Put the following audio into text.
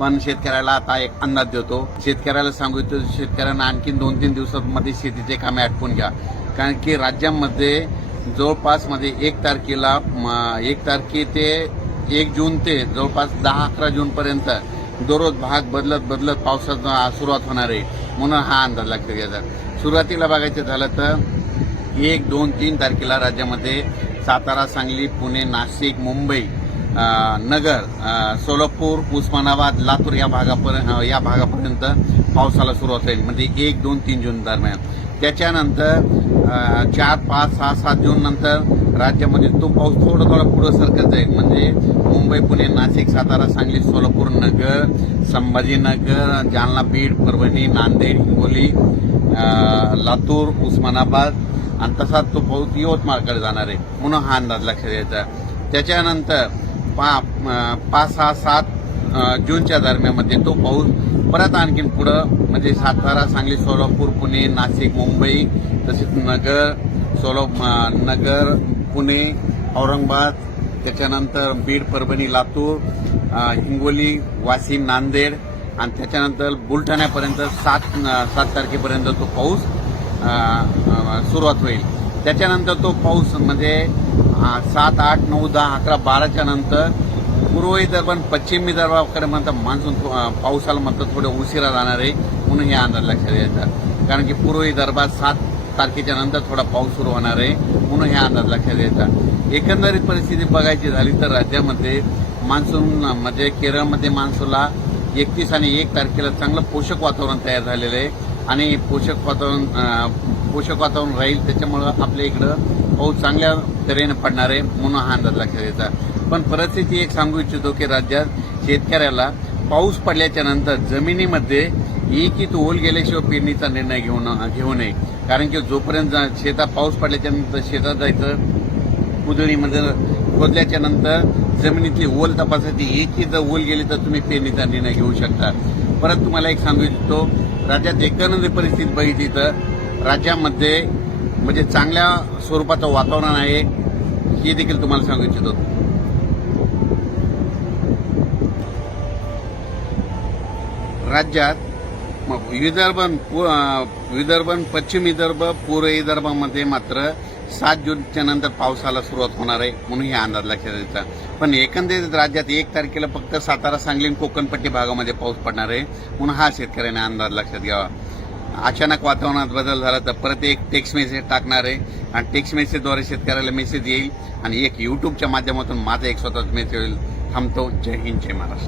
पण शेतकऱ्याला आता एक अंदाज देतो. शेतकऱ्याला सांगू इच्छितो शेतकऱ्यांना आणखीन दोन तीन दिवसांमध्ये शेतीचे कामे आटपून घ्या. कारण की राज्यामध्ये जवळपासमध्ये एक तारखेला एक तारखे ते एक जून ते जवळपास दहा अकरा जूनपर्यंत दररोज भाग बदलत बदलत पावसाचा सुरुवात होणार आहे. म्हणून हा अंदाज लक्षात घ्यायचा सुरुवातीला बघायचं झालं तर एक दोन तीन तारखेला राज्यामध्ये सातारा सांगली पुणे नाशिक मुंबई नगर सोलापूर उस्मानाबाद लातूर या भागापर्यंत या भागापर्यंत पावसाला सुरुवात होईल. म्हणजे एक दोन तीन जून दरम्यान. त्याच्यानंतर चार पाच सहा सात जून नंतर राज्यामध्ये तो पाऊस थोडा थोडा पुढं सरकत जाईल. म्हणजे मुंबई पुणे नाशिक सातारा सांगली सोलापूर नगर संभाजीनगर जालना बीड परभणी नांदेड हिंगोली लातूर उस्मानाबाद. आणि तसाच तो पाऊस यवतमाळकडे जाणार आहे. म्हणून हा अंदाज लक्षात द्यायचा त्याच्यानंतर पा पाच सहा सात जूनच्या दरम्यानमध्ये तो पाऊस परत आणखीन पुढं म्हणजे सातारा सांगली सोलापूर पुणे नाशिक मुंबई तसेच नगर सोला नगर पुणे औरंगाबाद त्याच्यानंतर बीड परभणी लातूर हिंगोली वाशिम नांदेड आणि त्याच्यानंतर बुलढाण्यापर्यंत सात सात तारखेपर्यंत तो पाऊस सुरुवात होईल. त्याच्यानंतर तो पाऊस म्हणजे सात आठ नऊ दहा अकरा बाराच्या नंतर पूर्व विदर्भ पश्चिम विदर्भाकडे म्हणतात मान्सून पावसाला म्हणतात थोडं उशिरा जाणार आहे म्हणून हे अंदाज लक्षात घ्यायचा कारण की पूर्व विदर्भात सात तारखेच्या नंतर थोडा पाऊस सुरू होणार आहे म्हणून हे अंदाज लक्षात घ्यायचा एकंदरीत परिस्थिती बघायची झाली तर राज्यामध्ये मान्सून म्हणजे केरळमध्ये मान्सूनला एकतीस आणि एक तारखेला चांगलं पोषक वातावरण तयार झालेलं आहे. आणि पोषक वातावरण पोषक वातावरण राहील त्याच्यामुळं आपल्या इकडं पाऊस चांगल्या तऱ्हेनं पडणार आहे म्हणून हा अंदाज लक्षात पण परिस्थिती एक सांगू इच्छितो की राज्यात शेतकऱ्याला पाऊस पडल्याच्या नंतर जमिनीमध्ये एकीत ओल गेल्याशिवाय पेरणीचा निर्णय घेऊन घेऊ नये. कारण की जोपर्यंत जा- शेतात पाऊस पडल्याच्या नंतर शेतात जायचं कुदळीमध्ये खोदल्याच्या नंतर जमिनीतली ओल तपासायची एकही जर ओल गेली तर तुम्ही पेरणीचा निर्णय घेऊ शकता. परत तुम्हाला एक सांगू इच्छितो राज्यात एकंदरीत परिस्थिती बघितली तर राज्यामध्ये म्हणजे चांगल्या स्वरूपाचं वातावरण आहे हे देखील तुम्हाला सांगू इच्छितो. राज्यात मग विदर्भ विदर्भ पश्चिम विदर्भ पूर्व विदर्भामध्ये मात्र सात जूनच्या नंतर पावसाला सुरुवात होणार आहे म्हणून हे अंदाज लक्षात द्यायचा पण एकंदरीत राज्यात एक तारखेला फक्त सातारा सांगली आणि कोकणपट्टी भागामध्ये पाऊस पडणार आहे म्हणून हा शेतकऱ्याने अंदाज लक्षात घ्यावा. अचानक वातावरणात बदल झाला तर परत एक टेक्स्ट मेसेज टाकणार आहे आणि टेक्स्ट मेसेजद्वारे शेतकऱ्याला मेसेज येईल आणि एक युट्यूबच्या माध्यमातून माझा एक स्वतःच मेसेज होईल थांबतो. जय हिंद जय महाराष्ट्र.